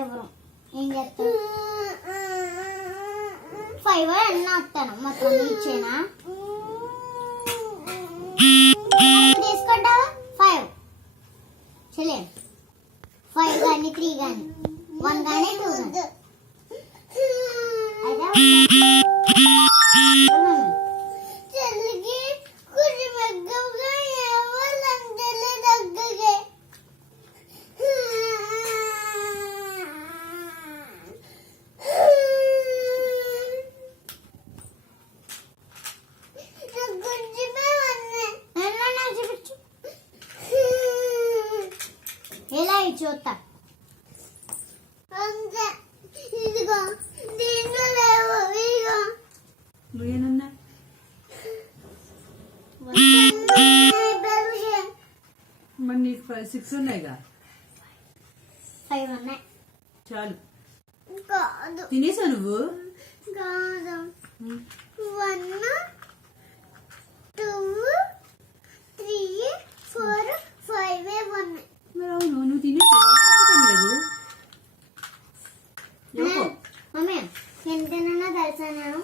ఎవరు ఏం చేస్తావు? 5 అన్నా వస్తాను మొత్తం ఇచ్చేనా తీసుకుంటావా? 5 చెలే 5 కానీ 3 కానీ 1 కానీ 2 కానీ ఎలా చూస్తా ఇదిగో దీంట్లో లేవు ఇదిగో నువ్వేనన్నా మరి నీకు 6 ఉన్నాయిగా 5 ఉన్నాయి చాలు కాదు తినేసా నువ్వు కాదు 1 2 3 4 5 ఉన్నాయి. మరి అవును నువ్వు తినే లేదు మమ్మీ ఎంత తిన్నా తెలుసా నేను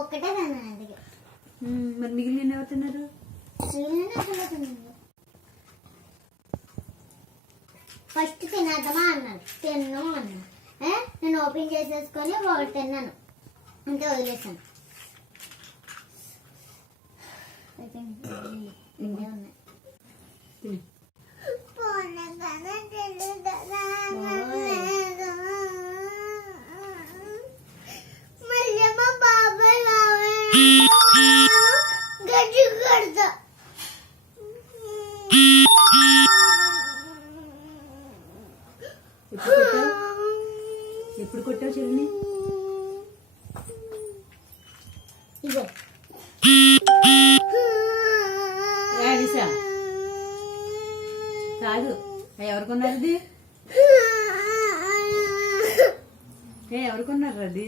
ఒక్కటే తిన్నాను అందుకే మరి మిగిలిన ఎవరు తిన్నారు? ఫస్ట్ తినేద్దామా అన్నాడు తిన్నాను అన్నాడు నేను ఓపెన్ చేసేసుకొని ఒకటి తిన్నాను అంతే వదిలేసాను. ఉన్నాయి గడ్డి కడతా ఎప్పుడు కొట్టావు చెల్లిని? ఇగో కాదు ఎవరు కొన్నారు ఇది? ఎవరు కొన్నారు అది?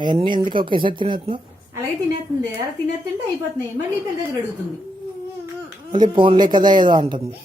అవన్నీ ఎందుకు ఒకేసారి తినేస్తున్నావు? అలాగే తినేస్తుంది. అలా తినేస్తుంటే అయిపోతున్నాయి. మళ్ళీ పిల్ల దగ్గర అడుగుతుంది. అది ఫోన్లే కదా ఏదో అంటుంది.